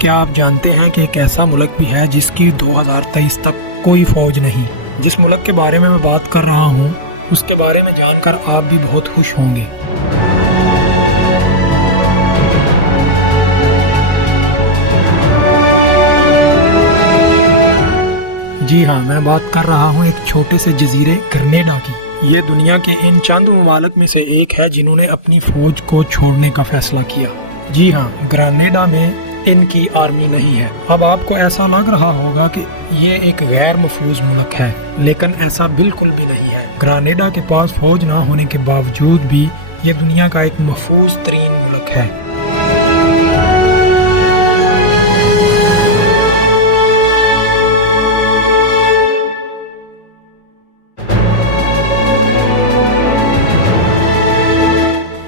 کیا آپ جانتے ہیں کہ ایک ایسا ملک بھی ہے جس کی 2023 تک کوئی فوج نہیں؟ جس ملک کے بارے میں بات کر رہا ہوں اس کے بارے میں جان کر آپ بھی بہت خوش ہوں گے۔ جی ہاں، میں بات کر رہا ہوں ایک چھوٹے سے جزیرے گرینیڈا کی۔ یہ دنیا کے ان چند ممالک میں سے ایک ہے جنہوں نے اپنی فوج کو چھوڑنے کا فیصلہ کیا۔ جی ہاں، گرینیڈا میں ان کی آرمی نہیں ہے۔ اب آپ کو ایسا لگ رہا ہوگا کہ یہ ایک غیر محفوظ ملک ہے، لیکن ایسا بالکل بھی نہیں ہے۔ گرینیڈا کے پاس فوج نہ ہونے کے باوجود بھی یہ دنیا کا ایک محفوظ ترین ملک ہے۔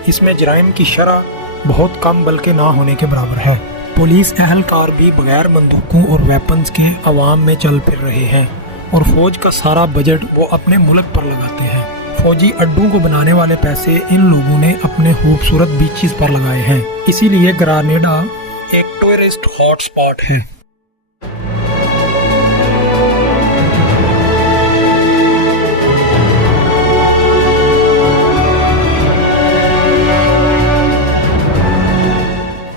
اس میں جرائم کی شرح بہت کم بلکہ نہ ہونے کے برابر ہے۔ پولیس اہلکار بھی بغیر بندوقوں اور ویپنز کے عوام میں چل پھر رہے ہیں، اور فوج کا سارا بجٹ وہ اپنے ملک پر لگاتے ہیں۔ فوجی اڈوں کو بنانے والے پیسے ان لوگوں نے اپنے خوبصورت بیچز پر لگائے ہیں، اسی لیے گرینیڈا ایک ٹورسٹ ہاٹ سپاٹ ہے۔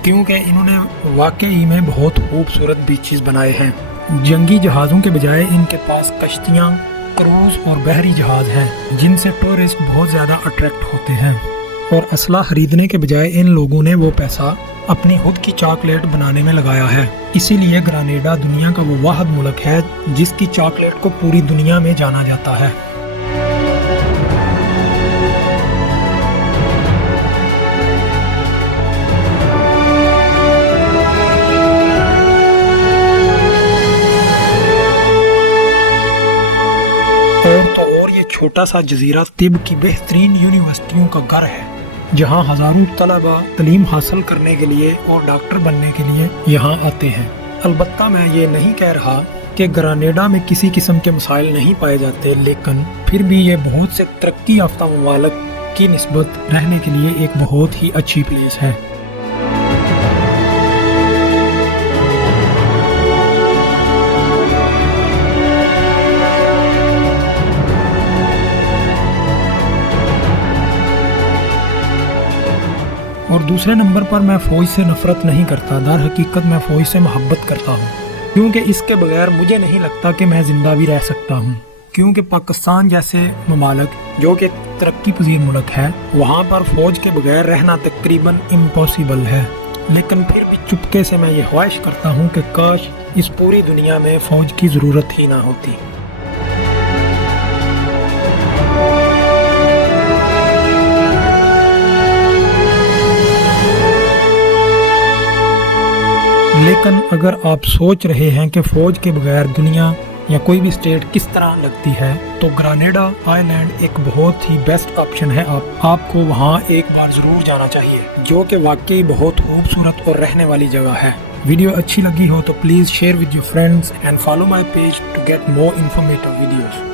کیونکہ انہوں نے واقعی میں بہت خوبصورت بیچز بنائے ہیں۔ جنگی جہازوں کے بجائے ان کے پاس کشتیاں، کروز اور بحری جہاز ہیں جن سے ٹورسٹ بہت زیادہ اٹریکٹ ہوتے ہیں، اور اسلحہ خریدنے کے بجائے ان لوگوں نے وہ پیسہ اپنی خود کی چاکلیٹ بنانے میں لگایا ہے۔ اسی لیے گرینیڈا دنیا کا وہ واحد ملک ہے جس کی چاکلیٹ کو پوری دنیا میں جانا جاتا ہے۔ چھوٹا سا جزیرہ طب کی بہترین یونیورسٹیوں کا گھر ہے، جہاں ہزاروں طلباء تعلیم حاصل کرنے کے لیے اور ڈاکٹر بننے کے لیے یہاں آتے ہیں۔ البتہ میں یہ نہیں کہہ رہا کہ گرینیڈا میں کسی قسم کے مسائل نہیں پائے جاتے، لیکن پھر بھی یہ بہت سے ترقی یافتہ ممالک کی نسبت رہنے کے لیے ایک بہت ہی اچھی پلیس ہے۔ اور دوسرے نمبر پر میں فوج سے نفرت نہیں کرتا، در حقیقت میں فوج سے محبت کرتا ہوں، کیونکہ اس کے بغیر مجھے نہیں لگتا کہ میں زندہ بھی رہ سکتا ہوں۔ کیونکہ پاکستان جیسے ممالک جو کہ ترقی پذیر ملک ہے، وہاں پر فوج کے بغیر رہنا تقریباً امپاسبل ہے، لیکن پھر بھی چپکے سے میں یہ خواہش کرتا ہوں کہ کاش اس پوری دنیا میں فوج کی ضرورت ہی نہ ہوتی۔ لیکن اگر آپ سوچ رہے ہیں کہ فوج کے بغیر دنیا یا کوئی بھی اسٹیٹ کس طرح لگتی ہے، تو گرینیڈا آئی لینڈ ایک بہت ہی بیسٹ آپشن ہے۔ آپ کو وہاں ایک بار ضرور جانا چاہیے، جو کہ واقعی بہت خوبصورت اور رہنے والی جگہ ہے۔ ویڈیو اچھی لگی ہو تو please share with your friends and follow my page to get more informative videos.